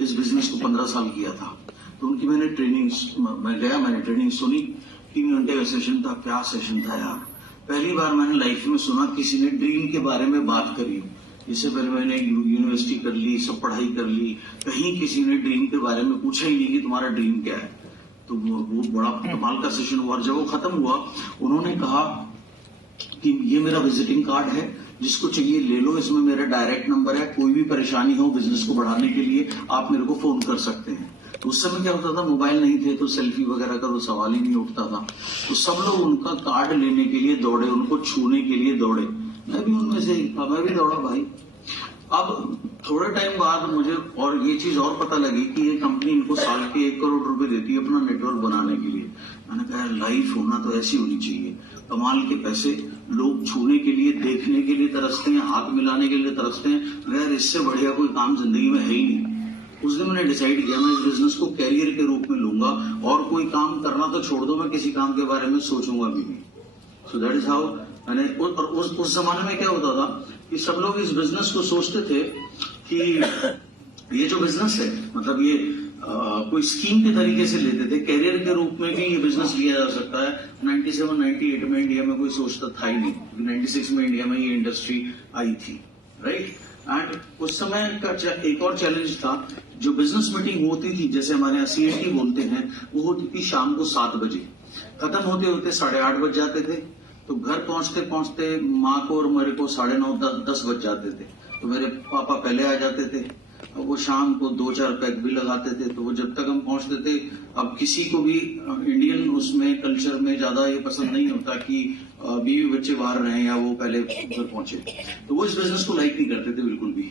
इस बिजनेस को 15 साल किया था, तो उनकी मैंने ट्रेनिंग सुनी। 3 घंटे का सेशन था, क्या सेशन था यार। पहली बार मैंने लाइफ में सुना किसी ने ड्रीम के बारे में बात करी। इससे पहले मैंने यूनिवर्सिटी कर ली, सब पढ़ाई कर ली, कहीं किसी ने ड्रीम के बारे में पूछा ही नहीं कि तुम्हारा ड्रीम क्या है। तो वो बड़ा कमाल का सेशन हुआ। जब वो खत्म हुआ, उन्होंने कहा कि ये मेरा विजिटिंग कार्ड है, जिसको चाहिए ले लो, इसमें मेरा डायरेक्ट नंबर है, कोई भी परेशानी हो बिजनेस को बढ़ाने के लिए आप मेरे को फोन कर सकते हैं। तो उस समय क्या होता था, मोबाइल नहीं थे, तो सेल्फी वगैरह का तो सवाल ही नहीं उठता था। तो सब लोग उनका कार्ड लेने के लिए दौड़े, उनको छूने के लिए दौड़े। मैं भी उनमें से ही था, मैं भी दौड़ा भाई। अब थोड़े टाइम बाद मुझे और ये चीज और पता लगी कि ये कंपनी इनको साल के 1 करोड़ रुपए देती है अपना नेटवर्क बनाने के लिए। मैंने कहा लाइफ होना तो ऐसी होनी चाहिए, कमाल के पैसे, लोग छूने के लिए, देखने के लिए तरसते हैं, हाथ मिलाने के लिए तरसते हैं। यार इससे बढ़िया कोई काम जिंदगी में है ही नहीं। उस दिन मैंने डिसाइड किया मैं इस बिजनेस को कैरियर के रूप में लूंगा, और कोई काम करना तो छोड़ दो, मैं किसी काम के बारे में सोचूंगा भी नहीं। सो दैट इज हाउ मैंने। और उस जमाने में क्या होता था कि सब लोग इस बिजनेस को सोचते थे कि ये जो बिजनेस है, मतलब ये कोई स्कीम के तरीके से लेते थे, कैरियर के रूप में भी ये बिजनेस लिया जा सकता है। 97-98 में इंडिया में कोई सोचता था ही नहीं, 96 में इंडिया में ये इंडस्ट्री आई थी, राइट। एंड उस समय का एक और चैलेंज था, जो बिजनेस मीटिंग होती थी, जैसे हमारे यहाँ CNT बोलते हैं, वो होती थी शाम को 7 बजे, खत्म होते होते 8:30 बज जाते थे। तो घर पहुंचते पहुंचते माँ को और मेरे को 9:30-10 बज जाते थे। तो मेरे पापा पहले आ जाते थे, वो शाम को 2-4 पैक भी लगाते थे। तो वो जब तक हम पहुंचते थे, अब किसी को भी इंडियन उसमें कल्चर में ज्यादा ये पसंद नहीं होता कि बीवी बच्चे बाहर रहे या वो पहले घर पहुंचे, तो वो इस बिजनेस को लाइक नहीं करते थे बिल्कुल भी।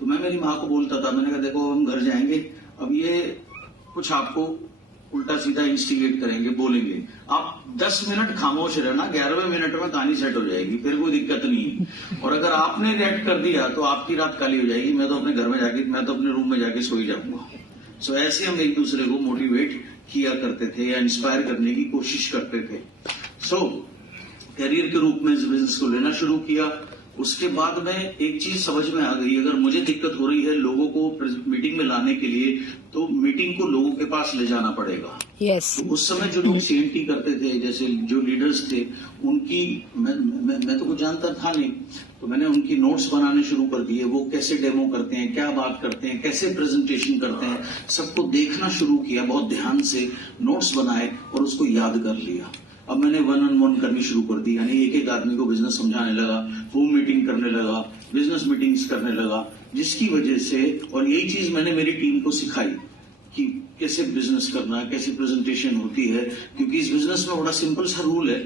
तो मैं मेरी माँ को बोलता था, मैंने कहा देखो हम घर जाएंगे, अब ये कुछ आपको उल्टा सीधा इंस्टिगेट करेंगे, बोलेंगे, आप 10 मिनट खामोश रहना, 11वें मिनट में कहानी सेट हो जाएगी, फिर कोई दिक्कत नहीं है। और अगर आपने रिएक्ट कर दिया तो आपकी रात काली हो जाएगी, मैं तो अपने घर में जाके, मैं तो अपने रूम में जाके सो ही जाऊंगा। सो ऐसे हम एक दूसरे को मोटिवेट किया करते थे या इंस्पायर करने की कोशिश करते थे। सो कैरियर के रूप में इस बिजनेस को लेना शुरू किया। उसके बाद में एक चीज समझ में आ गई, अगर मुझे दिक्कत हो रही है लोगों को मीटिंग में लाने के लिए, तो मीटिंग को लोगों के पास ले जाना पड़ेगा। yes. तो उस समय जो लोग CNT करते थे, जैसे जो लीडर्स थे, उनकी मैं तो कुछ जानता था नहीं, तो मैंने उनकी नोट्स बनाने शुरू कर दिए। वो कैसे डेमो करते हैं, क्या बात करते हैं, कैसे प्रेजेंटेशन करते हैं, सबको देखना शुरू किया, बहुत ध्यान से नोट्स बनाए और उसको याद कर लिया। अब मैंने 1-on-1 करनी शुरू कर दी, यानी एक आदमी को बिजनेस समझाने लगा, वो मीटिंग करने लगा, बिजनेस मीटिंग्स करने लगा, जिसकी वजह से, और यही चीज मैंने मेरी टीम को सिखाई कि कैसे बिजनेस करना, कैसे प्रेजेंटेशन होती है। क्योंकि इस बिजनेस में बड़ा सिंपल सा रूल है,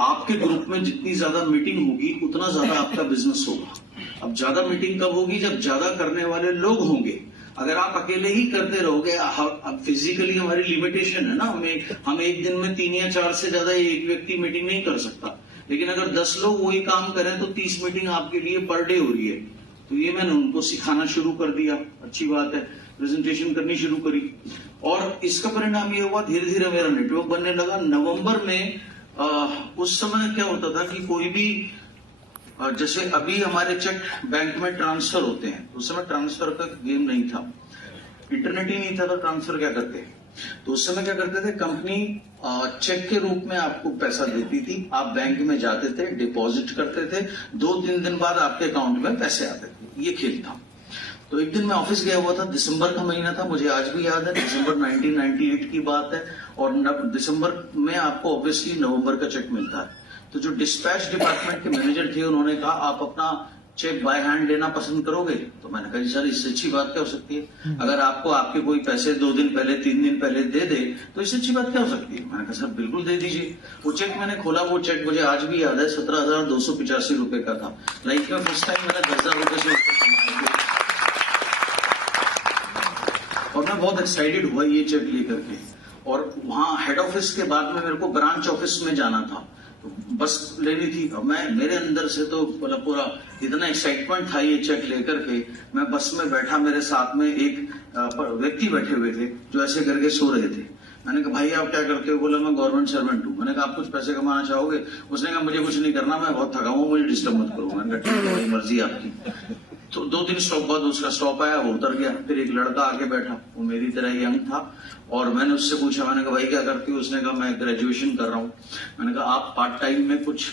आपके ग्रुप में जितनी ज्यादा मीटिंग होगी उतना ज्यादा आपका बिजनेस होगा। अब ज्यादा मीटिंग कब होगी, जब ज्यादा करने वाले लोग होंगे। अगर आप अकेले ही करते रहोगे, अब फिजिकली हमारी लिमिटेशन है ना, हम एक दिन में 3 या 4 से ज्यादा एक व्यक्ति मीटिंग नहीं कर सकता। लेकिन अगर 10 लोग वही काम करें तो 30 मीटिंग आपके लिए पर डे हो रही है। तो ये मैंने उनको सिखाना शुरू कर दिया, अच्छी बात है, प्रेजेंटेशन करनी शुरू करी। और इसका परिणाम ये हुआ, धीरे धीरे मेरा नेटवर्क बनने लगा। नवंबर में उस समय क्या होता था कि कोई भी, जैसे अभी हमारे चेक बैंक में ट्रांसफर होते हैं, उस समय ट्रांसफर का गेम नहीं था, इंटरनेट ही नहीं था, तो ट्रांसफर क्या करते हैं। तो उस समय क्या करते थे, कंपनी चेक के रूप में आपको पैसा देती थी, आप बैंक में जाते थे, डिपॉजिट करते थे, 2-3 दिन बाद आपके अकाउंट में पैसे आते थे। ये खेल था। तो एक दिन मैं ऑफिस गया हुआ था, दिसंबर का महीना था, मुझे आज भी याद है, दिसंबर 1998 की बात है। और दिसंबर में आपको ऑब्वियसली नवंबर का चेक मिलता है। तो जो डिस्पैच डिपार्टमेंट के मैनेजर थे, उन्होंने कहा आप अपना चेक बाय हैंड लेना पसंद करोगे। तो मैंने कहा जी सर, इससे अच्छी बात क्या हो सकती है। अगर आपको आपके कोई पैसे 2 दिन पहले 3 दिन पहले दे दे तो इससे अच्छी बात क्या हो सकती है। मैंने कहा सर बिल्कुल दे दीजिए। वो चेक मैंने खोला, वो चेक मुझे आज भी याद है, 17,285 रुपए का था। लाइफ में फर्स्ट टाइम मैंने 10,000 रुपए से ऊपर कमाए थे। और मैं बहुत एक्साइटेड हुआ ये चेक लेकर के। और वहां हेड ऑफिस के बाद में मेरे को ब्रांच ऑफिस में जाना था, तो बस लेनी थी। अब मेरे अंदर से तो पूरा इतना एक्साइटमेंट था ये चेक लेकर के। मैं बस में बैठा, मेरे साथ में एक व्यक्ति बैठे हुए थे जो ऐसे करके सो रहे थे। मैंने कहा भाई आप क्या करते हो। बोला मैं गवर्नमेंट सर्वेंट हूँ। मैंने कहा आप कुछ पैसे कमाना चाहोगे। उसने कहा मुझे कुछ नहीं करना, मैं बहुत थका हूँ, मुझे डिस्टर्ब मत करो। मैंने कहा ठीक है, मर्जी आपकी। तो 2-3 स्टॉप बाद उसका स्टॉप आया, वो उतर गया। फिर एक लड़का आके बैठा, वो मेरी तरह यंग था, और मैंने उससे पूछा, मैंने कहा भाई क्या करती हो? उसने कहा मैं ग्रेजुएशन कर रहा हूँ। मैंने कहा आप पार्ट टाइम में कुछ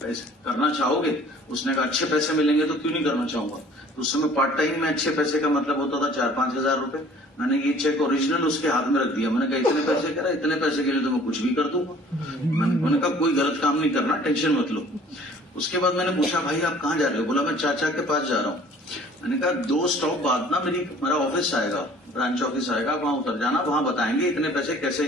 पैसे करना चाहोगे? उसने कहा अच्छे पैसे मिलेंगे तो क्यों नहीं करना चाहूंगा। तो उस समय पार्ट टाइम में अच्छे पैसे का मतलब होता था 4-5 हजार रुपए। मैंने ये चेक ओरिजिनल उसके हाथ में रख दिया। मैंने कहा इतने पैसे कह रहा है, इतने पैसे के लिए तो मैं कुछ भी कर दूंगा। मैंने कहा कोई गलत काम नहीं करना, टेंशन मत लो। उसके बाद मैंने पूछा भाई आप कहाँ जा रहे हो? बोला मैं चाचा के पास जा रहा हूँ। मैंने कहा 2 स्टॉप बाद ना मेरा ऑफिस आएगा, ब्रांच ऑफिस आएगा, वहां उतर जाना, वहां बताएंगे इतने पैसे कैसे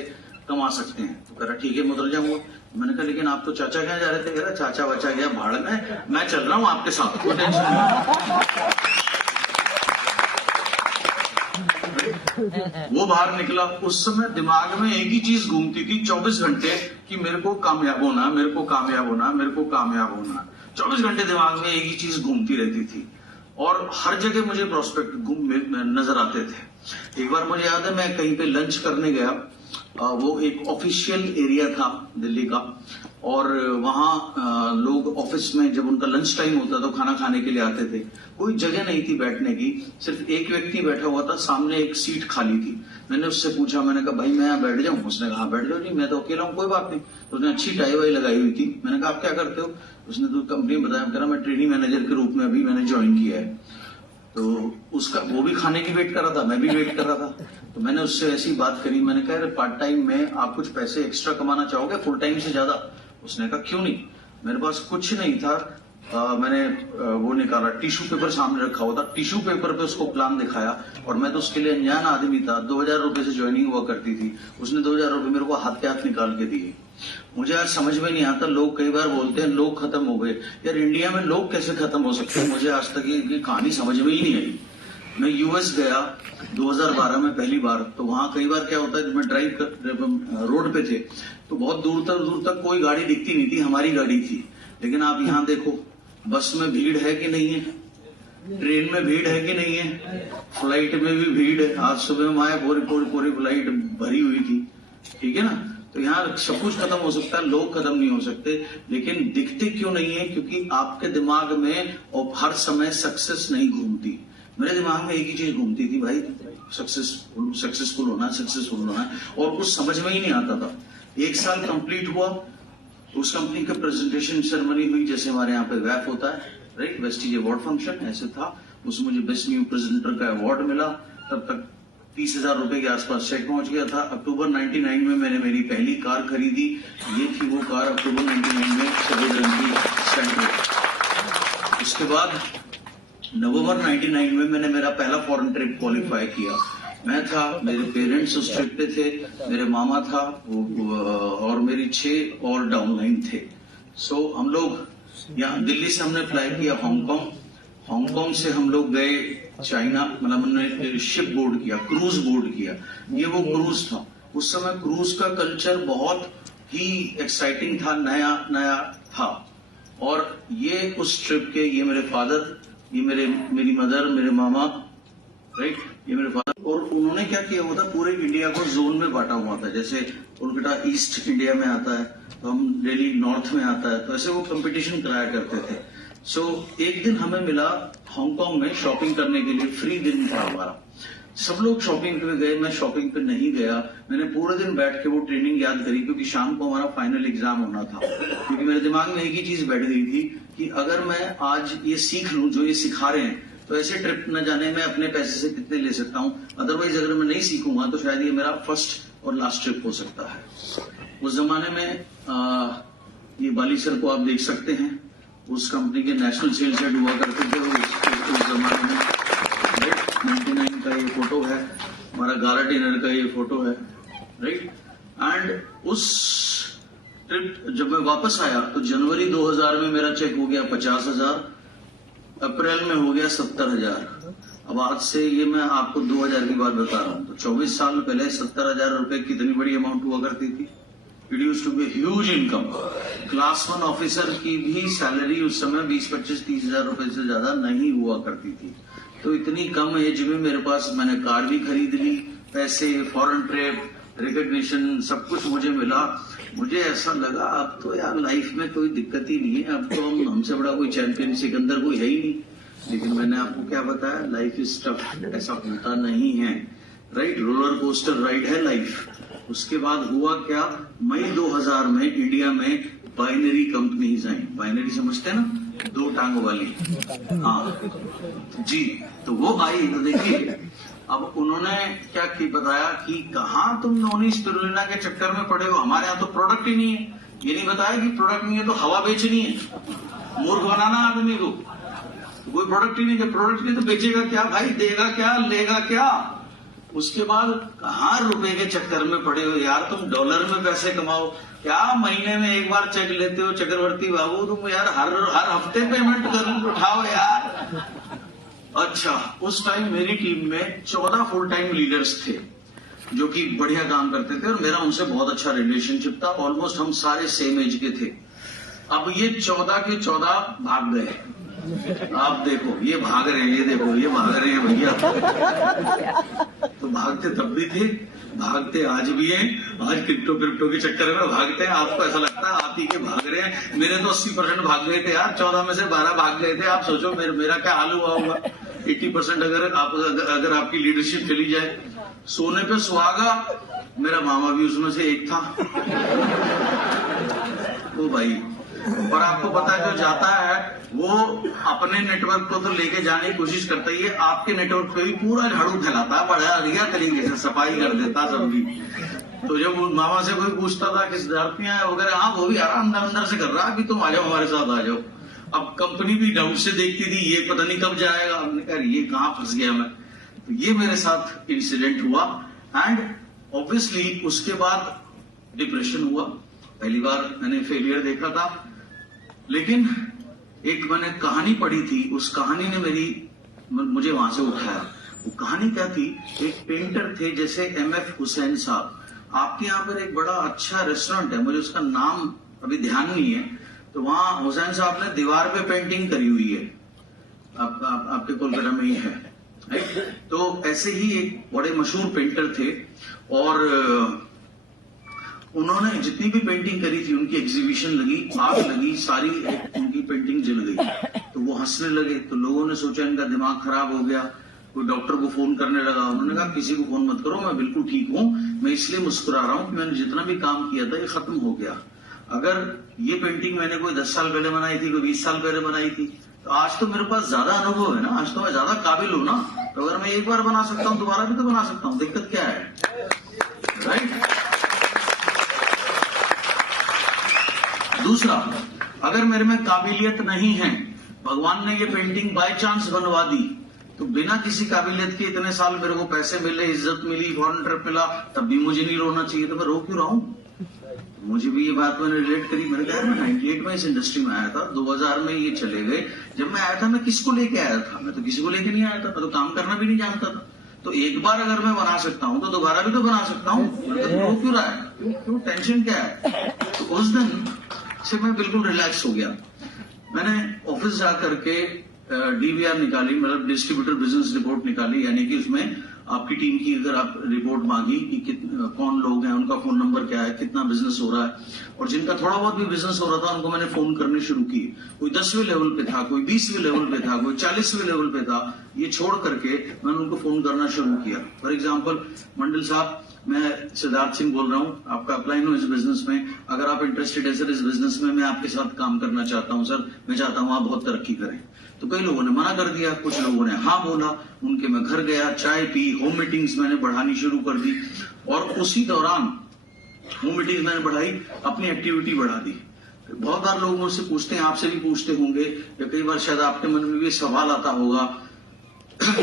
कमा सकते हैं। तो कह रहा ठीक है मैं उतर जाऊंगा। मैंने कहा लेकिन आप तो चाचा कहाँ जा रहे थे? कह रहा चाचा बचा गया भाड़ में, मैं चल रहा हूँ आपके साथ, कोई टेंशन नहीं। वो बाहर निकला, उस समय दिमाग में एक ही चीज घूमती थी 24 घंटे कि मेरे को कामयाब होना, मेरे को कामयाब होना, मेरे को कामयाब होना। 24 घंटे दिमाग में एक ही चीज घूमती रहती थी, और हर जगह मुझे प्रोस्पेक्ट नजर आते थे। एक बार मुझे याद है मैं कहीं पे लंच करने गया, वो एक ऑफिशियल एरिया था दिल्ली का, और वहां लोग ऑफिस में जब उनका लंच टाइम होता तो खाना खाने के लिए आते थे। कोई जगह नहीं थी बैठने की, सिर्फ एक व्यक्ति बैठा हुआ था, सामने एक सीट खाली थी। मैंने उससे पूछा, मैंने कहा भाई मैं यहाँ बैठ जाऊं? उसने कहा बैठ जाओ जी, मैं तो अकेला हूँ, कोई बात नहीं। तो उसने अच्छी टाई वाई लगाई हुई थी। मैंने कहा आप क्या करते हो? उसने तो कंपनी बताया, कह रहा मैं ट्रेनिंग मैनेजर के रूप में अभी मैंने ज्वाइन किया है। तो उसका वो भी खाने की वेट कर रहा था, मैं भी वेट कर रहा था। तो मैंने उससे ऐसी बात करी, मैंने कहा पार्ट टाइम में आप कुछ पैसे एक्स्ट्रा कमाना चाहोगे फुल टाइम से ज्यादा? उसने कहा क्यों नहीं। मेरे पास कुछ नहीं था, मैंने वो निकाला, टिश्यू पेपर सामने रखा हुआ था, टिश्यू पेपर पे उसको प्लान दिखाया, और मैं तो उसके लिए अनजान आदमी था। 2000 रुपए से ज्वाइनिंग हुआ करती थी। उसने 2000 रुपए मेरे को हाथ के हाथ निकाल के दिए। मुझे आज समझ में नहीं आता, लोग कई बार बोलते हैं लोग खत्म हो गए। यार इंडिया में लोग कैसे खत्म हो सकते हैं? मुझे आज तक ये कहानी समझ में ही नहीं आई। मैं यूएस गया 2012 में पहली बार, तो वहां कई बार क्या होता है, जब मैं ड्राइव कर रोड पे थे तो बहुत दूर तक कोई गाड़ी दिखती नहीं थी, हमारी गाड़ी थी। लेकिन आप यहाँ देखो, बस में भीड़ है कि नहीं है, ट्रेन में भीड़ है कि नहीं है, फ्लाइट में भी भीड़ है। आज सुबह में आया, पूरी फ्लाइट भरी हुई थी, ठीक है ना। तो यहाँ सब कुछ खत्म हो सकता है, लोग खत्म नहीं हो सकते, लेकिन दिखते क्यों नहीं है? क्योंकि आपके दिमाग में और हर समय सक्सेस नहीं घूमती। मेरे दिमाग में एक ही चीज घूमती थी, भाई सक्सेसफुल होना है, और कुछ समझ में ही नहीं आता था। 1 साल कंप्लीट हुआ, उस कंपनी का प्रेजेंटेशन सेरेमनी हुई, जैसे हमारे यहाँ पे वैफ होता है, राइट, वेस्टीज अवार्ड फंक्शन, ऐसे था। उसमें मुझे बेस्ट न्यू प्रेजेंटर का अवार्ड मिला। तब तक 30,000 रुपए के आसपास चेक पहुंच गया था। अक्टूबर 99 में मैंने मेरी पहली कार खरीदी। ये थी वो कार, अक्टूबर 99 में, सफेद रंग की सेंट्रो। उसके बाद नवंबर 99 में मैंने मेरा पहला फॉरेन ट्रिप क्वालिफाई किया। मैं था, मेरे पेरेंट्स उस ट्रिप पे थे, मेरे मामा था और मेरी 6 और डाउनलाइन थे। सो हम लोग यहाँ दिल्ली से हमने फ्लाई किया हांगकांग से हम लोग गए चाइना, मतलब हमने शिप बोर्ड किया, क्रूज बोर्ड किया। ये वो क्रूज था। उस समय क्रूज का कल्चर बहुत ही एक्साइटिंग था, नया था। और ये उस ट्रिप के, ये मेरे फादर, ये मेरी मदर, मेरे मामा, राइट, ये मेरे फादर, और उन्होंने क्या किया हुआ था, पूरे इंडिया को जोन में बांटा हुआ था। जैसे कोलकाता ईस्ट इंडिया में आता है, तो हम दिल्ली नॉर्थ में आता है, तो ऐसे वो कंपटीशन कराया करते थे। सो एक दिन हमें मिला हांगकांग में शॉपिंग करने के लिए, फ्री दिन था हमारा। सब लोग शॉपिंग पे गए, मैं शॉपिंग पे नहीं गया। मैंने पूरे दिन बैठ के वो ट्रेनिंग याद करी, क्योंकि शाम को हमारा फाइनल एग्जाम होना था। क्योंकि मेरे दिमाग में एक ही चीज बैठ गई थी कि अगर मैं आज ये सीख लूं जो ये सिखा रहे हैं, तो ऐसे ट्रिप न जाने मैं अपने पैसे से कितने ले सकता हूं। अदरवाइज अगर मैं नहीं सीखूंगा तो शायद ये मेरा फर्स्ट और लास्ट ट्रिप हो सकता है। उस जमाने में ये बाली सर को आप देख सकते हैं, उस कंपनी के नेशनल सेल्स हेड हुआ करते थे उस जमाने में। 99 का ये फोटो है, हमारा गाला डिनर का ये फोटो है, राइट। एंड उस ट्रिप जब मैं वापस आया तो जनवरी 2000 में मेरा चेक हो गया 50,000, अप्रैल में हो गया 70,000। अब आज से ये मैं आपको 2000 की बात बता रहा हूँ, तो 24 साल पहले 70,000 रुपए कितनी बड़ी अमाउंट हुआ करती थी। It used to be huge income. Class 1 officer की भी सैलरी उस समय 20-25-30,000 रुपए से ज्यादा नहीं हुआ करती थी। तो इतनी कम एज में मेरे पास, मैंने कार भी खरीद ली, पैसे, फॉरेन ट्रिप, रिकॉग्निशन, सब कुछ मुझे मिला। मुझे ऐसा लगा अब तो यार लाइफ में कोई दिक्कत ही नहीं है, अब तो हमसे बड़ा कोई चैंपियन सिकंदर कोई है ही नहीं। लेकिन मैंने आपको क्या बताया, लाइफ इज टफ, ऐसा होता नहीं है, राइट। रोलर कोस्टर राइड है लाइफ। उसके बाद हुआ क्या, मई 2000 में इंडिया में बाइनरी कंपनीज आई। बाइनरी समझते हैं ना, 2 टांगों वाली, हाँ जी। तो वो आई, तो देखिए अब उन्होंने क्या बताया कि कहाँ तुम नॉनी स्पिरुलिना के चक्कर में पड़े हो, हमारे यहाँ तो प्रोडक्ट ही नहीं है। ये नहीं बताया कि प्रोडक्ट नहीं है तो हवा बेचनी है, मूर्ख बनाना आदमी को। तो कोई प्रोडक्ट ही नहीं, जब प्रोडक्ट नहीं तो बेचेगा क्या भाई, देगा क्या, लेगा क्या। उसके बाद कहाँ रुपए के चक्कर में पड़े हो यार, तुम डॉलर में पैसे कमाओ, क्या महीने में एक बार चेक लेते हो चक्रवर्ती बाबू, तुम यार हर हफ्ते पेमेंट कर उठाओ यार। अच्छा, उस टाइम मेरी टीम में 14 फुल टाइम लीडर्स थे जो कि बढ़िया काम करते थे और मेरा उनसे बहुत अच्छा रिलेशनशिप था। ऑलमोस्ट हम सारे सेम एज के थे। अब ये 14 के 14 भाग गए। आप देखो ये भाग रहे हैं, ये देखो ये भाग रहे हैं भैया। तो भागते तब भी थे, भागते आज भी हैं। आज क्रिप्टो के चक्कर में भागते हैं। आपको ऐसा लगता है आप ही के भाग रहे हैं, मेरे तो 80% भाग गए थे यार, 14 में से 12 भाग गए थे। आप सोचो मेरा क्या हाल हुआ होगा। 80% अगर आपकी लीडरशिप चली जाए। सोने पे सुहागा, मेरा मामा भी उसमें से एक था। ओ भाई, और आपको पता है जो जाता है वो अपने नेटवर्क को तो लेके जाने की कोशिश करता ही है, आपके नेटवर्क पे भी पूरा झाड़ू फैलाता है, बड़ा बढ़िया तरीके से सफाई कर देता सब भी। तो जब मामा से कोई पूछता था कि सिद्धार्थियां वगैरह, हाँ वो भी आराम अंदर से कर रहा है, अभी तुम आ जाओ हमारे साथ आ जाओ। अब कंपनी भी डाउट से देखती थी, ये पता नहीं कब जाएगा। हमने कहा ये कहाँ फंस गया मैं। तो ये मेरे साथ इंसिडेंट हुआ एंड ऑब्वियसली उसके बाद डिप्रेशन हुआ। पहली बार मैंने फेलियर देखा था, लेकिन एक मैंने कहानी पढ़ी थी, उस कहानी ने मुझे वहां से उठाया। वो कहानी क्या थी, एक पेंटर थे जैसे MF हुसैन साहब। आपके यहाँ पर एक बड़ा अच्छा रेस्टोरेंट है, मुझे उसका नाम अभी ध्यान नहीं है। तो वहां हुसैन साहब ने दीवार पे पेंटिंग करी हुई है, आपके कोलकाता में ही है, राइट। तो ऐसे ही एक बड़े मशहूर पेंटर थे और उन्होंने जितनी भी पेंटिंग करी थी उनकी एग्जीबिशन लगी, आग लगी, सारी उनकी पेंटिंग जल गई। तो वो हंसने लगे। तो लोगों ने सोचा इनका दिमाग खराब हो गया, कोई डॉक्टर को फोन करने लगा। उन्होंने कहा किसी को फोन मत करो, मैं बिल्कुल ठीक हूं, मैं इसलिए मुस्कुरा रहा हूं कि मैंने जितना भी काम किया था ये खत्म हो गया। अगर ये पेंटिंग मैंने कोई 10 साल पहले बनाई थी, कोई 20 साल पहले बनाई थी, तो आज तो मेरे पास ज्यादा अनुभव है ना, आज तो मैं ज्यादा काबिल हूं ना। तो अगर मैं एक बार बना सकता हूं दोबारा भी तो बना सकता हूं, दिक्कत क्या है, राइट। दूसरा, अगर मेरे में काबिलियत नहीं है, भगवान ने ये पेंटिंग बाय चांस बनवा दी, तो बिना किसी काबिलियत के इतने साल मेरे को पैसे मिले, इज्जत मिली, फॉरेन ट्रिप मिला, तब भी मुझे नहीं रोना चाहिए। तो मैं रो क्यों रहा हूं। मुझे भी ये बात मैंने रिलेट करी। मैंने कहा मैं 98 में इस इंडस्ट्री में आया था, 2000 में ये चले गए। जब मैं आया था मैं किसको लेके आया था, मैं तो किसी को लेके नहीं आया था, मैं तो काम करना भी नहीं जानता था। तो एक बार अगर मैं बना सकता हूं तो दोबारा भी तो बना सकता हूं। रो क्यों रहा है, क्यों टेंशन क्या है। तो उस दिन से मैं बिल्कुल रिलैक्स हो गया। मैंने ऑफिस जा करके DBR निकाली, मतलब डिस्ट्रीब्यूटर बिजनेस रिपोर्ट निकाली, यानी कि उसमें आपकी टीम की अगर आप रिपोर्ट मांगी कि कौन लोग हैं, उनका फोन नंबर क्या है, कितना बिजनेस हो रहा है, और जिनका थोड़ा बहुत भी बिजनेस हो रहा था उनको मैंने फोन करने शुरू किए। कोई 10वें लेवल पे था, कोई 20वें लेवल पे था, कोई 40वें लेवल पे था। ये छोड़ करके मैंने उनको फोन करना शुरू किया। फॉर एग्जाम्पल, मंडल साहब, मैं सिद्धार्थ सिंह बोल रहा हूँ, आपका अप्लाई हूँ इस बिजनेस में, अगर आप इंटरेस्टेड है सर इस बिजनेस में, मैं आपके साथ काम करना चाहता हूँ सर, मैं चाहता हूँ आप बहुत तरक्की करें। तो कई लोगों ने मना कर दिया, कुछ लोगों ने हाँ बोला। उनके मैं घर गया, चाय पी, होम मीटिंग्स मैंने बढ़ानी शुरू कर दी, और उसी दौरान होम मीटिंग्स मैंने बढ़ाई, अपनी एक्टिविटी बढ़ा दी। बहुत बार लोग मुझसे पूछते हैं, आपसे भी पूछते होंगे, या कई बार शायद आपके मन में भी सवाल आता होगा,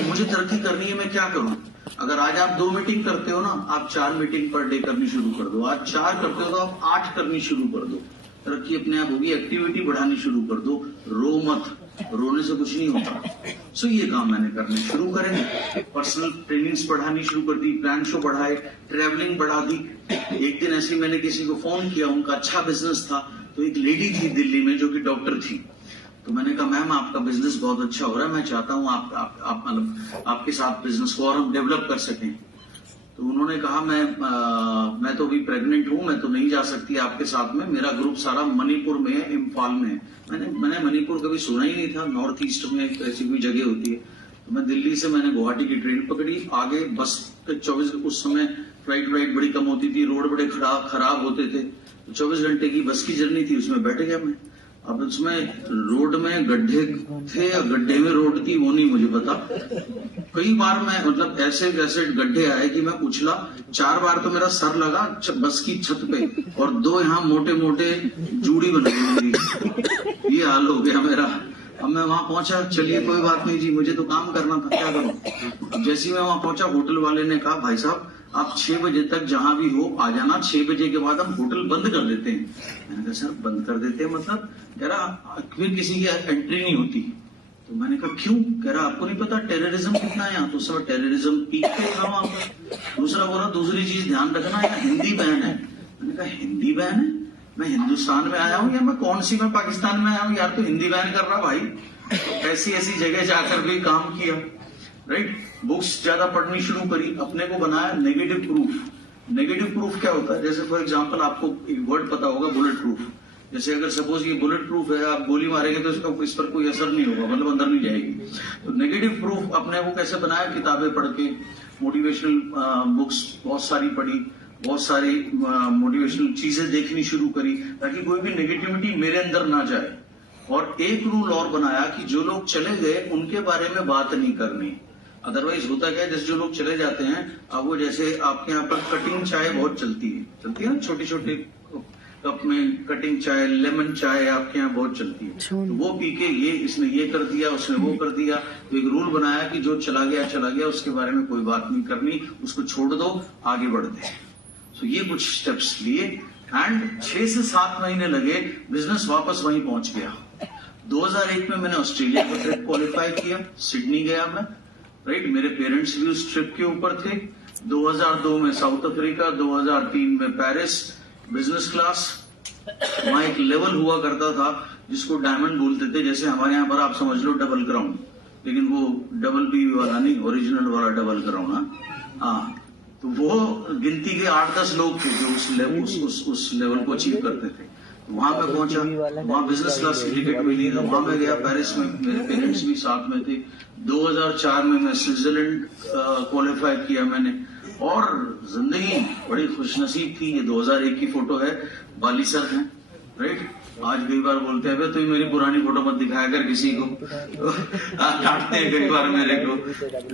मुझे तरक्की करनी है, मैं क्या करूं। अगर आज आप 2 मीटिंग करते हो ना, आप 4 मीटिंग पर डे करनी शुरू कर दो। आज 4 करते हो तो आप 8 करनी शुरू कर दो। तरक्की अपने आप होगी। एक्टिविटी बढ़ानी शुरू कर दो, रो मत, रोने से कुछ नहीं होता। सो ये काम मैंने करने शुरू करेंगे। पर्सनल ट्रेनिंग्स बढ़ानी शुरू कर दी, प्लान शो बढ़ाए, ट्रैवलिंग बढ़ा दी। एक दिन ऐसे मैंने किसी को फोन किया, उनका अच्छा बिजनेस था, तो एक लेडी थी दिल्ली में जो कि डॉक्टर थी। तो मैंने कहा मैम आपका बिजनेस बहुत अच्छा हो रहा है, मैं चाहता हूँ आप मतलब आपके साथ बिजनेस को और हम डेवलप कर सकें। तो उन्होंने कहा मैं तो अभी प्रेग्नेंट हूं, मैं तो नहीं जा सकती आपके साथ में, मेरा ग्रुप सारा मणिपुर में है, इम्फाल में है। मैंने मणिपुर कभी सुना ही नहीं था, नॉर्थ ईस्ट में ऐसी कोई जगह होती है। तो मैं दिल्ली से मैंने गुवाहाटी की ट्रेन पकड़ी, आगे बस 24, उस समय फ्लाइट बड़ी कम होती थी, रोड बड़े खराब होते थे, 24 घंटे की बस की जर्नी थी, उसमें बैठ गया मैं। अब उसमें रोड में गड्ढे थे या गड्ढे में रोड थी वो नहीं मुझे पता। कई बार मैं मतलब ऐसे गड्ढे आए कि मैं उछला, 4 बार तो मेरा सर लगा बस की छत पे, और 2 यहाँ मोटे मोटे जूड़ी बन गई। ये हाल हो गया मेरा। अब मैं वहां पहुंचा, चलिए कोई बात नहीं जी, मुझे तो काम करना था, क्या करूं। अब जैसे ही मैं वहां पहुंचा, होटल वाले ने कहा भाई साहब आप 6 बजे तक जहां भी हो आ जाना, 6 बजे के बाद हम होटल बंद कर देते हैं। मैंने कहा सर बंद कर देते हैं मतलब? कह रहा फिर किसी की एंट्री नहीं होती। तो मैंने कहा क्यों? कह रहा आपको नहीं पता टेररिज्म कितना है यहाँ? तो सर टेररिज्म पीक पे था वहां पर। दूसरा बोला दूसरी चीज ध्यान रखना, यहाँ हिंदी बैन है। मैंने कहा हिंदी बैन है? मैं हिंदुस्तान में आया हूँ या मैं कौन सी मैं पाकिस्तान में आया हूँ यार, तो हिंदी बैन कर रहा भाई। तो ऐसी जगह जाकर भी काम किया, राइट। बुक्स ज्यादा पढ़नी शुरू करी, अपने को बनाया नेगेटिव प्रूफ। नेगेटिव प्रूफ क्या होता है? जैसे फॉर एग्जांपल आपको एक वर्ड पता होगा, बुलेट प्रूफ। जैसे अगर सपोज ये बुलेट प्रूफ है, आप गोली मारेंगे तो इस पर कोई असर नहीं होगा, मतलब अंदर नहीं जाएगी। तो नेगेटिव प्रूफ अपने को कैसे बनाया? किताबें पढ़ के, मोटिवेशनल बुक्स बहुत सारी पढ़ी, बहुत सारी मोटिवेशनल चीजें देखनी शुरू करी, ताकि कोई भी नेगेटिविटी मेरे अंदर ना जाए। और एक रूल और बनाया कि जो लोग चले गए उनके बारे में बात नहीं करनी। अदरवाइज होता क्या है, जैसे जो लोग चले जाते हैं, अब वो जैसे आपके यहाँ पर कटिंग चाय बहुत चलती है ना, छोटे छोटे कप में कटिंग चाय, लेमन चाय आपके यहाँ बहुत चलती है। तो वो पी के इसने ये कर दिया, उसने वो कर दिया। तो एक रूल बनाया कि जो चला गया, उसके बारे में कोई बात नहीं करनी, उसको छोड़ दो, आगे बढ़ते हैं। तो ये कुछ स्टेप्स लिए एंड 6 से 7 महीने लगे, बिजनेस वापस वहीं पहुंच गया। 2001 में मैंने ऑस्ट्रेलिया का ट्रिप क्वालिफाई किया, सिडनी गया मैं, राइट। मेरे पेरेंट्स भी उस ट्रिप के ऊपर थे। 2002 में साउथ अफ्रीका, 2003 में पेरिस, बिजनेस क्लास। वहां एक लेवल हुआ करता था जिसको डायमंड बोलते थे, जैसे हमारे यहाँ पर आप समझ लो डबल क्राउन, लेकिन वो डबल बी वाला नहीं, ओरिजिनल वाला डबल क्राउन। हाँ, तो वो गिनती के 8-10 लोग थे जो उस लेवल को अचीव करते थे। वहां पे पहुंचा, वहां बिजनेस क्लास की टिकट मिली, तो वहां मैं गया पेरिस में, मेरे पेरेंट्स भी साथ में थे। 2004 में मैं स्विट्जरलैंड क्वालिफाई किया मैंने, और जिंदगी बड़ी खुशनसीब थी। ये 2001 की फोटो है, बाली सर हैं, राइट। आज कई बार बोलते हैं तो ये मेरी पुरानी फोटो मत दिखाया कर किसी को, काटते हैं कई बार मेरे को,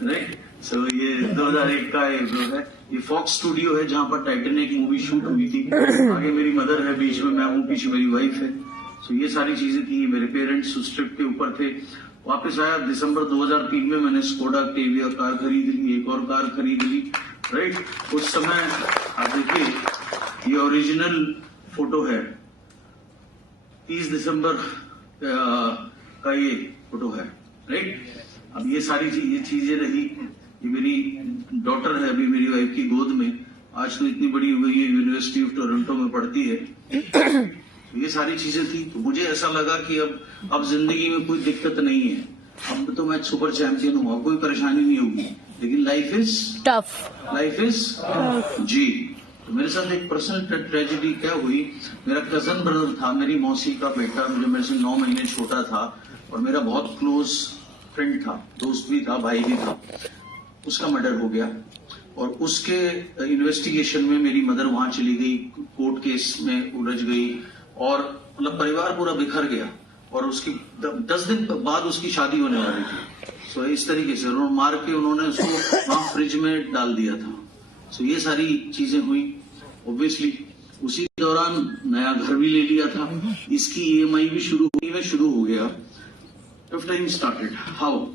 राइट। सो ये 2001 का एक है, ये फॉक्स स्टूडियो है जहां पर टाइटैनिक मूवी शूट हुई थी। आगे मेरी मदर है, बीच में मैं हूँ, पीछे मेरी वाइफ है। सो ये सारी चीजें थी। मेरे पेरेंट्स उस ट्रिप के ऊपर थे। वापस आया दिसंबर 2003 में, मैंने स्कोडा ऑक्टेविया कार खरीद ली, एक और कार खरीद ली, राइट। उस समय आप देखिए, ये ओरिजिनल फोटो है, 30 दिसंबर का ये फोटो है, राइट। अब ये सारी चीजें रही। ये मेरी डॉटर है अभी मेरी वाइफ की गोद में, आज तो इतनी बड़ी हो गई है, यूनिवर्सिटी ऑफ टोरंटो में पढ़ती है। तो ये सारी चीजें थी। तो मुझे ऐसा लगा कि अब जिंदगी में कोई दिक्कत नहीं है, अब तो मैं सुपर चैंपियन हूँ, अब कोई परेशानी नहीं होगी। लेकिन life is tough, life is जी। तो मेरे साथ एक पर्सनल ट्रेजेडी क्या हुई, मेरा कजन ब्रदर था, मेरी मौसी का बेटा, जो मेरे से 9 महीने छोटा था, और मेरा बहुत क्लोज फ्रेंड था, दोस्त भी था, भाई भी था। उसका मर्डर हो गया, और उसके इन्वेस्टिगेशन में मेरी मदर वहां चली गई, कोर्ट केस में उलझ गई, और मतलब परिवार पूरा बिखर गया। और उसकी 10 दिन बाद उसकी शादी होने वाली थी। सो इस तरीके से उन्होंने मार के उन्होंने उसको वहां फ्रिज में डाल दिया था। सो ये सारी चीजें हुई। ऑब्वियसली उसी दौरान नया घर भी ले लिया था, इसकी EMI भी शुरू हो गया। टाइम स्टार्टेड हाउ,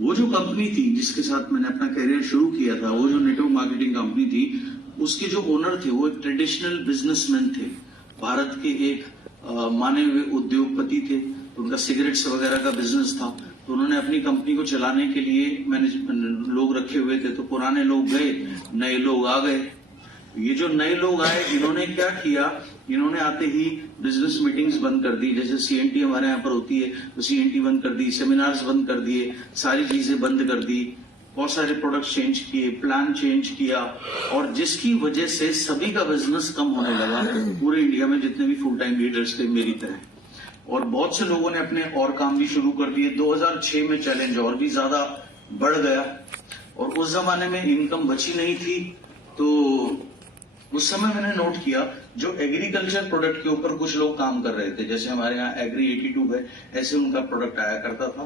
वो जो कंपनी थी जिसके साथ मैंने अपना करियर शुरू किया था, वो जो नेटवर्क मार्केटिंग कंपनी थी, उसके जो ओनर थे वो एक ट्रेडिशनल बिजनेसमैन थे, भारत के एक माने हुए उद्योगपति थे। उनका सिगरेट्स वगैरह का बिजनेस था। तो उन्होंने अपनी कंपनी को चलाने के लिए लोग रखे हुए थे। तो पुराने लोग गए, नए लोग आ गए। ये जो नए लोग आए, इन्होंने क्या किया, इन्होंने आते ही बिजनेस मीटिंग्स बंद कर दी। जैसे CNT हमारे यहाँ पर होती है, तो CNT बंद कर दी, सेमिनार्स बंद कर दिए, सारी चीजें बंद कर दी। बहुत सारे प्रोडक्ट्स चेंज किए, प्लान चेंज किया, और जिसकी वजह से सभी का बिजनेस कम होने लगा पूरे इंडिया में, जितने भी फुल टाइम लीडर्स थे मेरी तरह। और बहुत से लोगों ने अपने और काम भी शुरू कर दिए। 2006 में चैलेंज और भी ज्यादा बढ़ गया, और उस जमाने में इनकम बची नहीं थी। तो उस समय मैंने नोट किया, जो एग्रीकल्चर प्रोडक्ट के ऊपर कुछ लोग काम कर रहे थे, जैसे हमारे यहाँ एग्री 82 है, ऐसे उनका प्रोडक्ट आया करता था,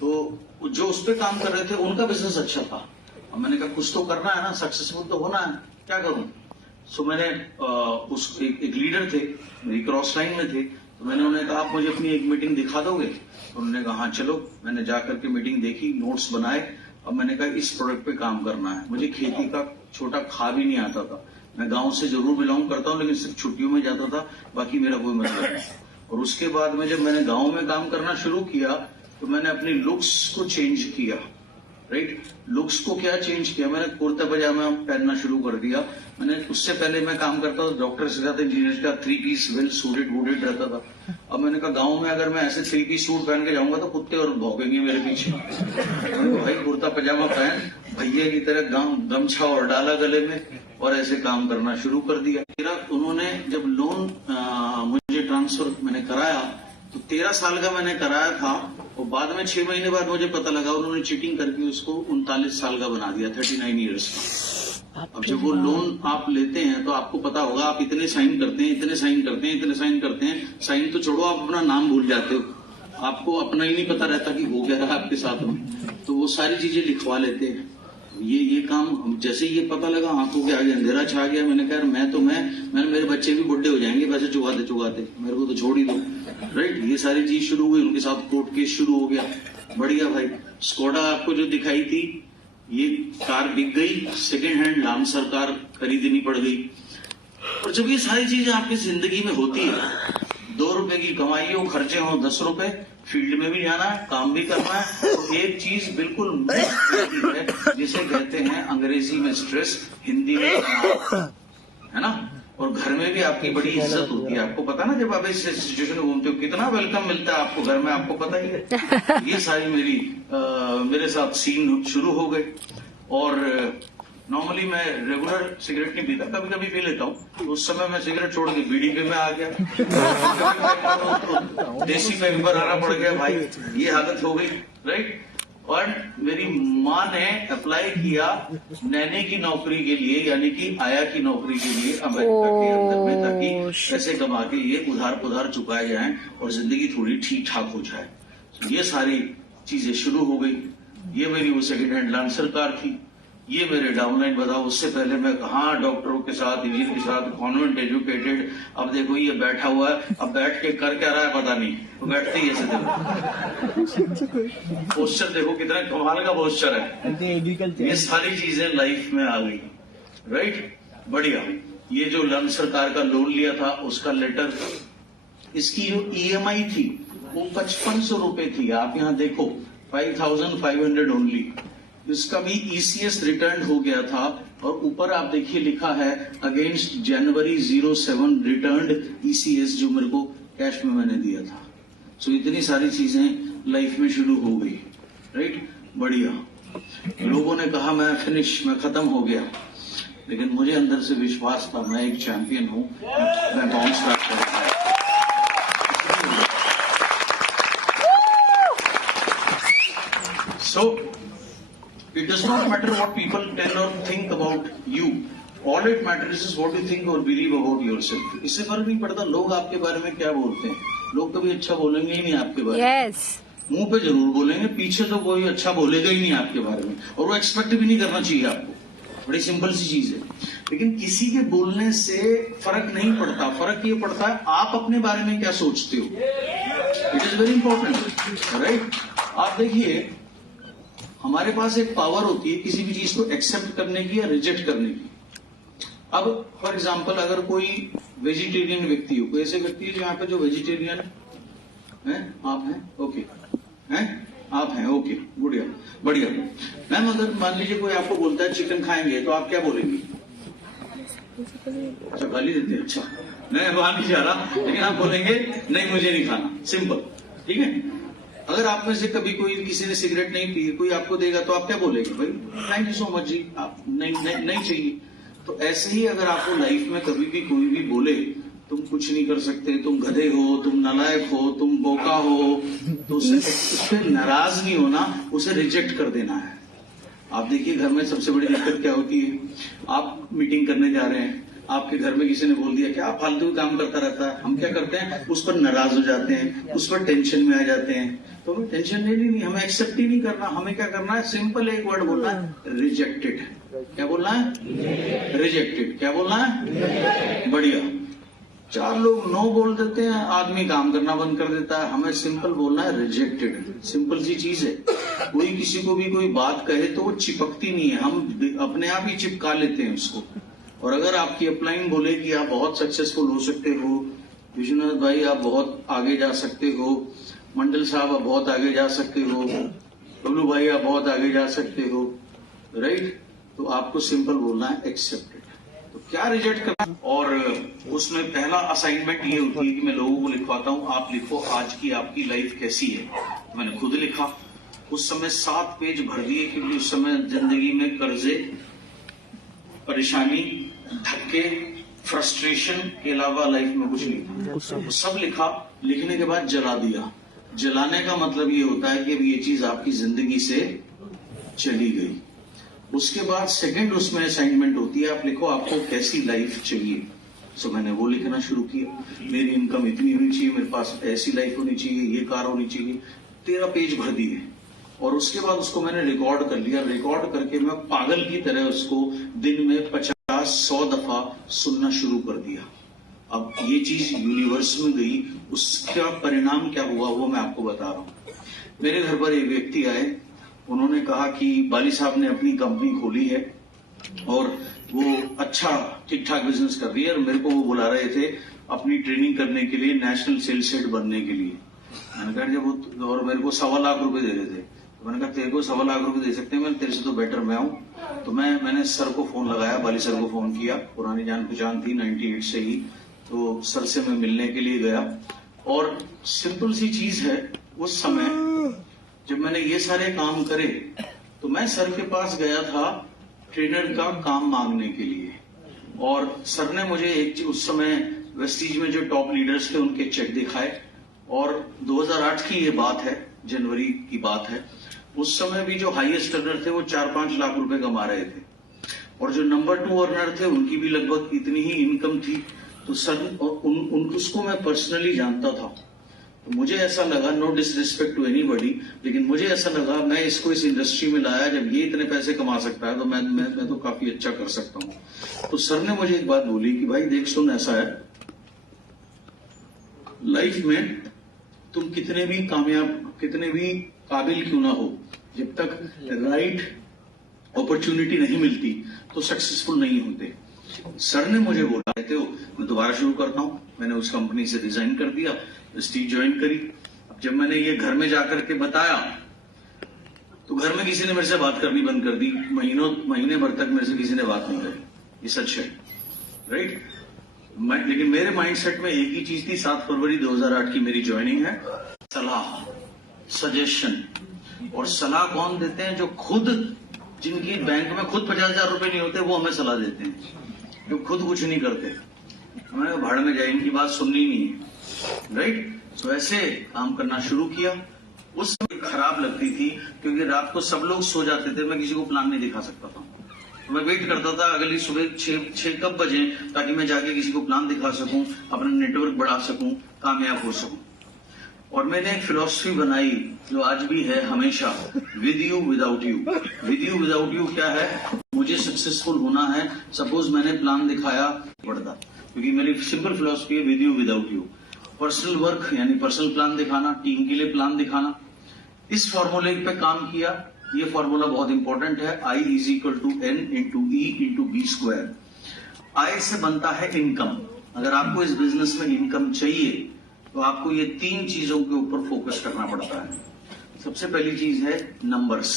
तो जो उस पर काम कर रहे थे उनका बिजनेस अच्छा था। अब मैंने कहा कुछ तो करना है ना, सक्सेसफुल तो होना है, क्या करूं। सो मैंने एक लीडर थे, मेरी क्रॉस लाइन में थे, तो मैंने उन्हें कहा आप मुझे अपनी एक मीटिंग दिखा दोगे। तो उन्होंने कहा हाँ चलो। मैंने जाकर के मीटिंग देखी, नोट्स बनाए, अब मैंने कहा इस प्रोडक्ट पे काम करना है। मुझे खेती का छोटा खा भी नहीं आता था, मैं गांव से जरूर बिलोंग करता हूं, लेकिन सिर्फ छुट्टियों में जाता था, बाकी मेरा कोई मतलब नहीं। और उसके बाद में जब मैंने गांव में काम करना शुरू किया, तो मैंने अपनी लुक्स को चेंज किया। राइट, लुक्स को क्या चेंज किया, मैंने कुर्ता पजामा पहनना शुरू कर दिया। मैंने उससे पहले मैं काम करता था डॉक्टर के साथ, इंजीनियर का 3 पीस वेल सूटेड वूडेड रहता था। अब मैंने कहा गांव में अगर मैं ऐसे 3 पीस सूट पहन के जाऊंगा तो कुत्ते और भौंकेंगे मेरे पीछे। तो भाई कुर्ता पजामा पहन, भैया की तरह गमछा और डाला गले में, और ऐसे काम करना शुरू कर दिया। मेरा उन्होंने जब लोन मुझे ट्रांसफर मैंने कराया, तो 13 साल का मैंने कराया था, और बाद में 6 महीने बाद मुझे पता लगा उन्होंने चीटिंग करके उसको 39 साल का बना दिया, 39 ईयर्स का। अब जब वो लोन आप लेते हैं तो आपको पता होगा, आप इतने साइन करते हैं, इतने साइन करते हैं, इतने साइन करते हैं, साइन तो छोड़ो, आप अपना नाम भूल जाते हो, आपको अपना ही नहीं पता रहता कि हो क्या रहा आपके साथ में। तो वो सारी चीजें लिखवा लेते हैं। ये काम जैसे ये पता लगा, आंखों के आगे अंधेरा छा गया। मैंने कहा मैंने मेरे बच्चे भी बुढ़े हो जाएंगे पैसे चुकाते चुकाते, मेरे को तो छोड़ ही दो। राइट, ये सारी चीज शुरू हुई, उनके साथ कोर्ट केस शुरू हो गया। बढ़िया भाई, स्कोडा आपको जो दिखाई थी, ये कार बिक गई, सेकेंड हैंड लांसर कार खरीदनी पड़ गई। और जब ये सारी चीजें आपकी जिंदगी में होती है, 2 रुपए की कमाई हो, खर्चे हो 10 रुपए, फील्ड में भी जाना है, काम भी करना है, तो एक चीज बिल्कुल है जिसे कहते हैं अंग्रेजी में स्ट्रेस, हिंदी में है ना। और घर में भी आपकी बड़ी इज्जत होती है, आपको पता ना, जब आप इस सिचुएशन में घूमते हो कितना वेलकम मिलता है आपको घर में, आपको पता ही है। ये सारी मेरे साथ सीन शुरू हो गए। और नॉर्मली मैं रेगुलर सिगरेट नहीं पीता, कभी कभी पी लेता हूँ। उस समय मैं सिगरेट छोड़ के बीड़ी पे में आ गया, देसी पे भी बनाना पड़ गया भाई, ये हालत हो गई। राइट, और मेरी माँ ने अप्लाई किया नैने की नौकरी के लिए, यानी कि आया की नौकरी के लिए अमेरिका के अंदर में, ताकि पैसे कमा के ये उधार पुधार चुकाए जाएं और जिंदगी थोड़ी ठीक ठाक हो जाए। ये सारी चीजें शुरू हो गई। ये मेरी वो सेकेंड हैंड लांसर कार थी, ये मेरे डाउनलाइन बताओ। उससे पहले मैं कहाँ डॉक्टरों के साथ, इंजीनियर के साथ, कॉन्वेंट एजुकेटेड। अब देखो ये बैठा हुआ है, अब बैठ के कर क्या रहा है पता नहीं, तो बैठते ही ऐसे देखो, पोस्चर देखो कितना कमाल का पोस्चर है। ये सारी चीजें लाइफ में आ गई। राइट, बढ़िया। ये जो लांसर कार का लोन लिया था उसका लेटर, इसकी जो EMI थी वो 5500 रुपए थी। आप यहाँ देखो 5500 ओनली। इसका भी ECS रिटर्न हो गया था, और ऊपर आप देखिए लिखा है अगेंस्ट जनवरी 07 रिटर्न ECS, जो मेरे को कैश में मैंने दिया था। सो इतनी सारी चीजें लाइफ में शुरू हो गई। राइट, बढ़िया। लोगों ने कहा मैं फिनिश, मैं खत्म हो गया, लेकिन मुझे अंदर से विश्वास था मैं एक चैंपियन हूं, मैं बाउंस बैक कर पाया। So it does not matter what people tell or think about you. All it matters is what you think or believe about yourself. इससे फर्क नहीं पड़ता लोग आपके बारे में क्या बोलते हैं। लोग कभी अच्छा बोलेंगे ही नहीं आपके बारे में। Yes. मुंह पे जरूर बोलेंगे, पीछे तो कोई अच्छा बोलेगा ही नहीं आपके बारे में, और वो एक्सपेक्ट भी नहीं करना चाहिए आपको। बड़ी सिंपल सी चीज है। लेकिन किसी के बोलने से फर्क नहीं पड़ता, फर्क ये पड़ता है आप अपने बारे में क्या सोचते हो। It is very important. Right, आप देखिए हमारे पास एक पावर होती है किसी भी चीज को एक्सेप्ट करने की या रिजेक्ट करने की। अब फॉर एग्जांपल अगर कोई वेजिटेरियन व्यक्ति हो, कोई ऐसे व्यक्ति है जहाँ पे जो वेजिटेरियन है, आप हैं, ओके, हैं आप हैं, ओके, गुड़िया, बढ़िया। मैम अगर मान लीजिए कोई आपको बोलता है चिकन खाएंगे, तो आप क्या बोलेंगे? अच्छा, गाली देते हैं। अच्छा, मैं वहां नहीं जा रहा, लेकिन आप बोलेंगे नहीं मुझे नहीं खाना, सिंपल, ठीक है। अगर आप में से कभी कोई किसी ने सिगरेट नहीं पी, कोई आपको देगा तो आप क्या बोलेंगे? भाई थैंक यू सो मच जी, आप नहीं चाहिए। तो ऐसे ही अगर आपको लाइफ में कभी भी कोई भी बोले तुम कुछ नहीं कर सकते, तुम गधे हो, तुम नालायक हो, तुम बोका हो, तो उस पर नाराज नहीं होना, उसे रिजेक्ट कर देना है। आप देखिए घर में सबसे बड़ी दिक्कत क्या होती है, आप मीटिंग करने जा रहे हैं, आपके घर में किसी ने बोल दिया क्या फालतू काम करता रहता है, हम क्या करते हैं उस पर नाराज हो जाते हैं, उस पर टेंशन में आ जाते हैं। तो हमें टेंशन लेनी नहीं, हमें एक्सेप्ट ही नहीं करना, हमें क्या करना है, सिंपल एक वर्ड बोलना है, रिजेक्टेड। क्या बोलना है? रिजेक्टेड। क्या बोलना है? बढ़िया। 4 लोग नो बोल देते हैं, आदमी काम करना बंद कर देता है। हमें सिंपल बोलना है, रिजेक्टेड। सिंपल सी चीज है। कोई किसी को भी कोई बात कहे तो वो चिपकती नहीं है, हम अपने आप ही चिपका लेते हैं उसको। और अगर आपकी अपलाइन बोले कि आप बहुत सक्सेसफुल हो सकते हो, विश्वनाथ भाई आप बहुत आगे जा सकते हो, मंडल साहब आप बहुत आगे जा सकते हो, बबलू भाई आप बहुत आगे जा सकते हो, राइट, तो आपको सिंपल बोलना है एक्सेप्टेड। तो क्या रिजेक्ट करना, और उसमें पहला असाइनमेंट ये होती है कि मैं लोगों को लिखवाता हूं, आप लिखो आज की आपकी लाइफ कैसी है। तो मैंने खुद लिखा, उस समय 7 पेज भर दिए, क्योंकि उस समय जिंदगी में कर्जे, परेशानी, धक्के, फ्रस्ट्रेशन के अलावा लाइफ में कुछ नहीं था। सब लिखा, लिखने के बाद जला दिया। जलाने का मतलब ये होता है कि अब ये चीज आपकी जिंदगी से चली गई। उसके बाद सेकंड उसमें असाइनमेंट होती है, आप लिखो आपको कैसी लाइफ चाहिए। सो मैंने वो लिखना शुरू किया, मेरी इनकम इतनी होनी चाहिए, मेरे पास ऐसी लाइफ होनी चाहिए, ये कार होनी चाहिए। 13 पेज भर दिए, और उसके बाद उसको मैंने रिकॉर्ड कर लिया। रिकॉर्ड करके मैं पागल की तरह उसको दिन में 50-100 दफा सुनना शुरू कर दिया। अब ये चीज यूनिवर्स में गई, उसका परिणाम क्या हुआ वो मैं आपको बता रहा हूं। मेरे घर पर एक व्यक्ति आए, उन्होंने कहा कि बाली साहब ने अपनी कंपनी खोली है और वो अच्छा ठीक ठाक बिजनेस कर रही है, और मेरे को वो बुला रहे थे अपनी ट्रेनिंग करने के लिए, नेशनल सेल्स हेड बनने के लिए। मैंने कहा जब, और मेरे को 1.25 लाख रुपए दे रहे थे। तो मैंने कहा तेरे को 1.25 लाख रुपए दे सकते हैं, मैं तेरे से तो बेटर मैं हूं। तो मैंने सर को फोन लगाया, बाली सर को फोन किया, पुरानी जान पहचान थी 98 से ही। तो सर से मैं मिलने के लिए गया, और सिंपल सी चीज है, उस समय जब मैंने ये सारे काम करे तो मैं सर के पास गया था ट्रेनर का काम मांगने के लिए, और सर ने मुझे एक उस समय वेस्टीज में जो टॉप लीडर्स थे उनके चेक दिखाए, और 2008 की ये बात है, जनवरी की बात है। उस समय भी जो हाईएस्ट अर्नर थे वो 4-5 लाख रुपए कमा रहे थे, और जो नंबर 2 अर्नर थे उनकी भी लगभग इतनी ही इनकम थी। तो सर उसको मैं पर्सनली जानता था, तो मुझे ऐसा लगा, नो डिसरिस्पेक्ट टू एनीबॉडी, लेकिन मुझे ऐसा लगा मैं इसको इस इंडस्ट्री में लाया, जब ये इतने पैसे कमा सकता है तो मैं तो काफी अच्छा कर सकता हूं। तो सर ने मुझे एक बात बोली कि भाई देख सुन, ऐसा है लाइफ में तुम कितने भी कामयाब, कितने भी काबिल क्यों ना हो, जब तक राइट अपॉर्चुनिटी नहीं मिलती तो सक्सेसफुल नहीं होते। सर ने मुझे बोला, कहते हो मैं दोबारा शुरू करता हूं। मैंने उस कंपनी से रिजाइन कर दिया, स्टीज ज्वाइन करी। अब जब मैंने ये घर में जाकर के बताया तो घर में किसी ने मेरे से बात करनी बंद कर दी। महीने भर तक मेरे से किसी ने बात नहीं करी, ये सच है, राइट। लेकिन मेरे माइंडसेट में एक ही चीज थी, 7 फरवरी 2008 की मेरी ज्वाइनिंग है। सलाह, सजेशन, और सलाह कौन देते हैं? जो खुद, जिनकी बैंक में खुद 50,000 रुपए नहीं होते, वो हमें सलाह देते हैं, जो खुद कुछ नहीं करते। हमें भाड़ में जाए, इनकी बात सुननी नहीं है, राइट। तो ऐसे काम करना शुरू किया। उस समय खराब लगती थी क्योंकि रात को सब लोग सो जाते थे, मैं किसी को प्लान नहीं दिखा सकता था। तो मैं वेट करता था अगली सुबह 6 कब बजे, ताकि मैं जाके किसी को प्लान दिखा सकूं, अपना नेटवर्क बढ़ा सकूं, कामयाब हो सकूं। और मैंने एक फिलॉसफी बनाई जो आज भी है हमेशा, with you without you. With you without you क्या है? मुझे सक्सेसफुल होना है, सपोज मैंने प्लान दिखाया पड़ता, क्योंकि मेरी सिंपल फिलॉसफी है with you without you. Personal work यानी पर्सनल प्लान दिखाना, टीम के लिए प्लान दिखाना। इस फॉर्मूले पे काम किया। ये फॉर्मूला बहुत इंपॉर्टेंट है, I = N × E × B²। I से बनता है इनकम। अगर आपको इस बिजनेस में इनकम चाहिए तो आपको ये 3 चीजों के ऊपर फोकस करना पड़ता है। सबसे पहली चीज है नंबर्स।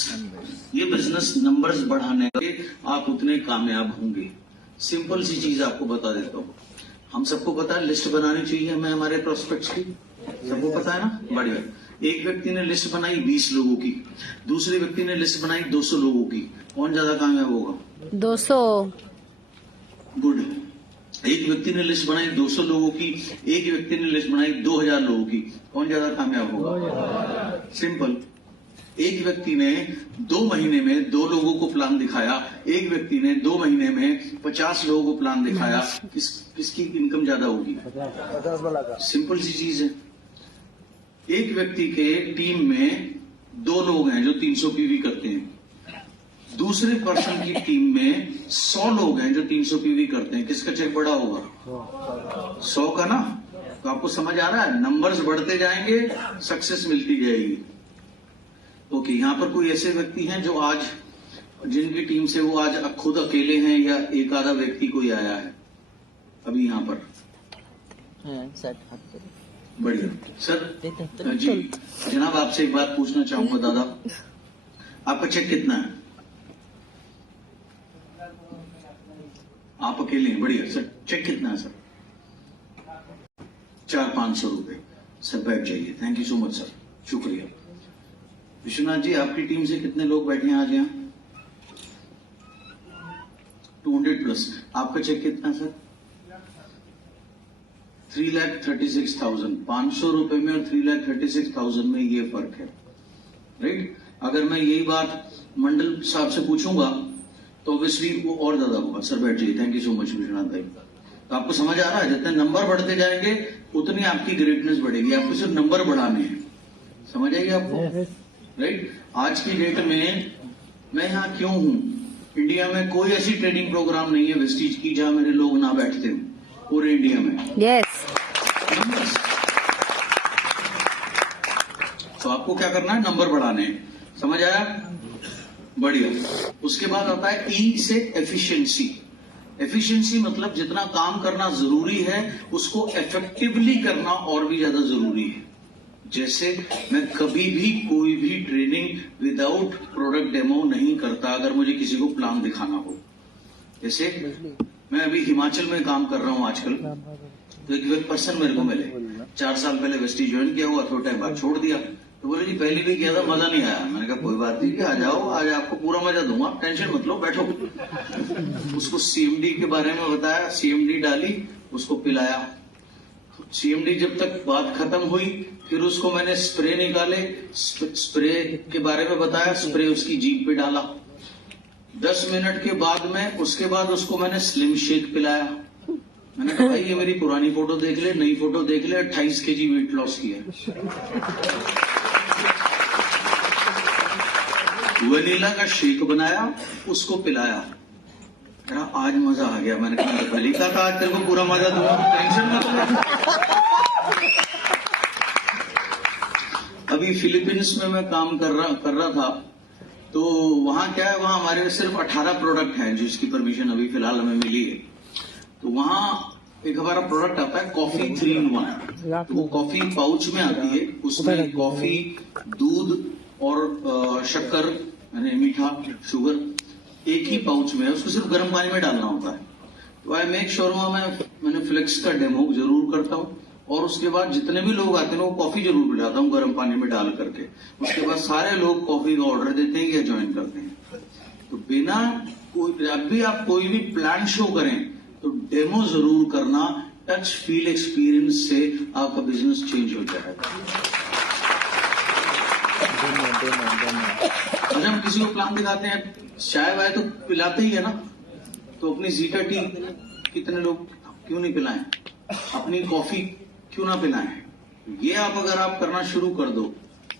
ये बिजनेस नंबर्स बढ़ाने के आप उतने कामयाब होंगे। सिंपल सी चीज आपको बता देता हूँ। हम सबको पता है लिस्ट बनानी चाहिए हमें हमारे प्रोस्पेक्ट्स की, सबको पता है ना? बढ़िया। एक व्यक्ति ने लिस्ट बनाई 20 लोगों की, दूसरे व्यक्ति ने लिस्ट बनाई 200 लोगों की, कौन ज्यादा कामयाब होगा? 200। गुड। एक व्यक्ति ने लिस्ट बनाई 200 लोगों की, एक व्यक्ति ने लिस्ट बनाई 2000 लोगों की, कौन ज्यादा कामयाब होगा? सिंपल। एक व्यक्ति ने 2 महीने में 2 लोगों को प्लान दिखाया, एक व्यक्ति ने 2 महीने में 50 लोगों को प्लान दिखाया, किसकी इनकम ज्यादा होगी? 50। सिंपल सी चीज है। एक व्यक्ति के टीम में 2 लोग हैं जो 300 पीवी करते हैं, दूसरे पर्सन की टीम में 100 लोग हैं जो 300 पीवी करते हैं, किसका चेक बड़ा होगा? 100 का ना। तो आपको समझ आ रहा है, नंबर्स बढ़ते जाएंगे, सक्सेस मिलती जाएगी। ओके, यहाँ पर कोई ऐसे व्यक्ति हैं जो आज, जिनकी टीम से वो आज खुद अकेले हैं, या एक आधा व्यक्ति कोई आया है अभी यहाँ पर? बढ़िया सर। जी जनाब, आपसे एक बात पूछना चाहूंगा दादा, आपका चेक कितना है? आप अकेले हैं? बढ़िया सर। चेक कितना है सर? 400-500 रुपए। सर बैठ जाइए। Thank you so much sir, शुक्रिया। विश्वनाथ जी, आपकी टीम से कितने लोग बैठे हैं आज यहाँ? 200+। आपका चेक कितना सर? 3,36,000। 500 रुपए में और 3,36,000 में ये फर्क है, राइट? अगर मैं यही बात मंडल साहब से पूछूंगा तो ऑब्वियसली वो और ज्यादा होगा। सर बैठ जाइए। Thank you so much Vishwanath भाई। तो आपको समझ आ रहा है, जितने नंबर बढ़ते जाएंगे उतनी आपकी ग्रेटनेस बढ़ेगी। आपको सिर्फ नंबर बढ़ाने हैं, समझ आएगी आपको, राइट? आज की डेट में मैं यहाँ क्यों हूँ? इंडिया में कोई ऐसी ट्रेनिंग प्रोग्राम नहीं है वेस्टीज की जहां मेरे लोग ना बैठते हो, पूरे इंडिया में। यस। तो आपको क्या करना है? नंबर बढ़ाने हैं। समझ आया? बढ़िया। उसके बाद आता है ई से एफिशिएंसी। एफिशिएंसी मतलब जितना काम करना जरूरी है उसको इफेक्टिवली करना और भी ज्यादा जरूरी है। जैसे मैं कभी भी कोई भी ट्रेनिंग विदाउट प्रोडक्ट डेमो नहीं करता अगर मुझे किसी को प्लान दिखाना हो। जैसे मैं अभी हिमाचल में काम कर रहा हूं आजकल, तो एक पर्सन मेरे को मिले, 4 साल पहले वेस्टी ज्वाइन किया हुआ, थोड़ा टाइम बाद छोड़ दिया। तो बोले जी पहले भी किया था, मजा नहीं आया। मैंने कहा कोई बात नहीं, आ जाओ, आज आपको पूरा मजा दूंगा, टेंशन मत लो, बैठो। उसको सीएमडी के बारे में बताया, सीएमडी डाली, उसको पिलाया। सीएमडी जब तक बात खत्म हुई, फिर उसको मैंने स्प्रे निकाले, स्प्रे के बारे में बताया, स्प्रे उसकी जीभ पे डाला। 10 मिनट के बाद में उसके बाद उसको मैंने स्लिम शेक पिलाया। मैंने कहा भाई ये मेरी पुरानी फोटो देख ले, नई फोटो देख ले, 28 kg वेट लॉस किया। वनीला का शेक बनाया, उसको पिलाया। कहा आज मजा आ गया। मैंने कहा पहले कहा था आज तेरे को पूरा मजा दूंगा, टेंशन मत ले। अभी फिलीपींस में मैं काम कर रहा था, तो वहां क्या है, वहां हमारे सिर्फ 18 प्रोडक्ट हैं जिसकी परमिशन अभी फिलहाल हमें मिली है। तो वहां एक हमारा प्रोडक्ट आता है कॉफी 3 in 1। तो वो कॉफी पाउच में आती है, उसमें कॉफी, दूध और शक्कर यानी मीठा, शुगर एक ही पाउच में है, उसको सिर्फ गर्म पानी में डालना होता है। तो आई मेक श्योर मैंने फ्लेक्स का डेमो जरूर करता हूँ, और उसके बाद जितने भी लोग आते हैं वो कॉफी जरूर पिलाता हूँ गर्म पानी में डाल करके। उसके बाद सारे लोग कॉफी का ऑर्डर देते हैं या ज्वाइन करते हैं। तो बिना जब भी आप कोई भी प्लान शो करें तो डेमो जरूर करना। टच फील एक्सपीरियंस से आपका बिजनेस चेंज हो जाएगा। जब हम किसी को प्लान दिखाते हैं, चाय वाय तो पिलाते ही है ना, तो अपनी जीटा टी कितने लोग क्यों नहीं पिलाएं, अपनी कॉफी क्यों ना पिलाएं। ये अगर आप करना शुरू कर दो,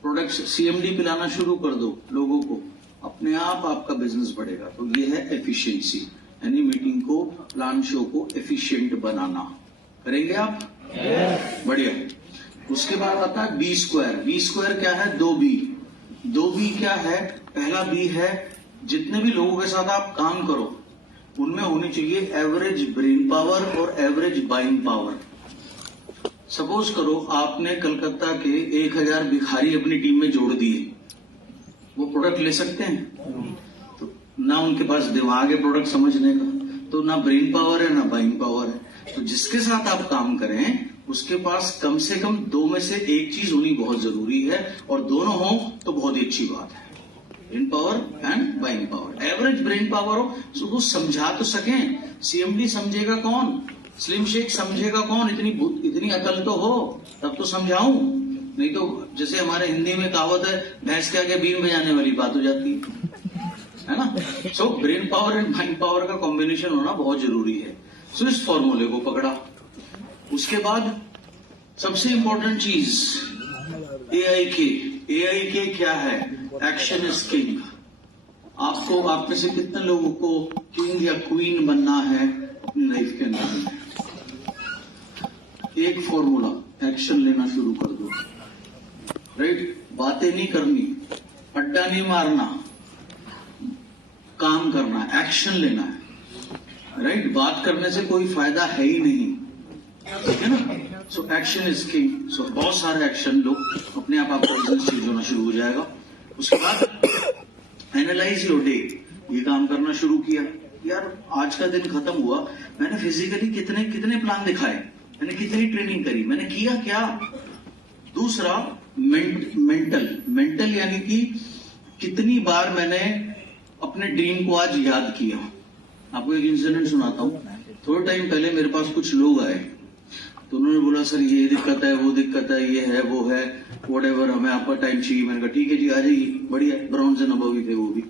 प्रोडक्ट सीएमडी पिलाना शुरू कर दो लोगों को, अपने आप आपका बिजनेस बढ़ेगा। तो ये है एफिशिएंसी, यानी मीटिंग को, प्लान शो को एफिशिएंट बनाना। करेंगे आप? बढ़िया। उसके बाद आता है बी स्क्वायर। बी स्क्वायर क्या है? 2B। 2B क्या है? पहला बी है जितने भी लोगों के साथ आप काम करो उनमें होनी चाहिए एवरेज ब्रेन पावर और एवरेज बाइंग पावर। सपोज करो आपने कलकत्ता के 1000 भिखारी अपनी टीम में जोड़ दिए, वो प्रोडक्ट ले सकते हैं? तो ना उनके पास दिमाग है प्रोडक्ट समझने का, तो ना ब्रेन पावर है ना बाइंग पावर है। तो जिसके साथ आप काम करें उसके पास कम से कम दो में से एक चीज होनी बहुत जरूरी है, और दोनों हो तो बहुत ही अच्छी बात है। Brain power and buying power. Average brain power हो तो वो समझा तो सकें। सीएमडी समझेगा कौन, स्लिम शेख समझेगा कौन, इतनी अकल तो हो तब तो समझाऊं, नहीं तो जैसे हमारे हिंदी में कहावत है, भैंस के आगे बीन बजाने वाली बात हो जाती है ना। So brain power and mind power का कॉम्बिनेशन होना बहुत जरूरी है। सो इस फॉर्मूले को पकड़ा। उसके बाद सबसे इंपॉर्टेंट चीज एआई क्या है? Action is king. आपको, आप में से कितने लोगों को किंग या क्वीन बनना है अपनी लाइफ के अंदर? एक फॉर्मूला, एक्शन लेना शुरू कर दो। राइट? बातें नहीं करनी, अड्डा नहीं मारना, काम करना, एक्शन लेना है। राइट? बात करने से कोई फायदा है ही नहीं, ठीक है ना। So action is king. So बहुत सारे एक्शन लो, अपने आप आपका बिजनेस चेंज होना शुरू हो जाएगा। उसके बाद एनालाइज योर डे। ये काम करना शुरू किया, यार आज का दिन खत्म हुआ, मैंने फिजिकली कितने प्लान दिखाए, मैंने कितनी ट्रेनिंग करी, मैंने किया क्या। दूसरा मेंटल यानी कि कितनी बार मैंने अपने ड्रीम को आज याद किया। आपको एक इंसिडेंट सुनाता हूँ। थोड़े टाइम पहले मेरे पास कुछ लोग आए, तो उन्होंने बोला सर ये दिक्कत है, वो दिक्कत है, ये है वो है, व्हाटएवर, हमें आपका टाइम चाहिए। मैंने कहा ठीक है जी, आ जाइए, बढ़िया। ब्राउन से नंबर भी थे वो भी,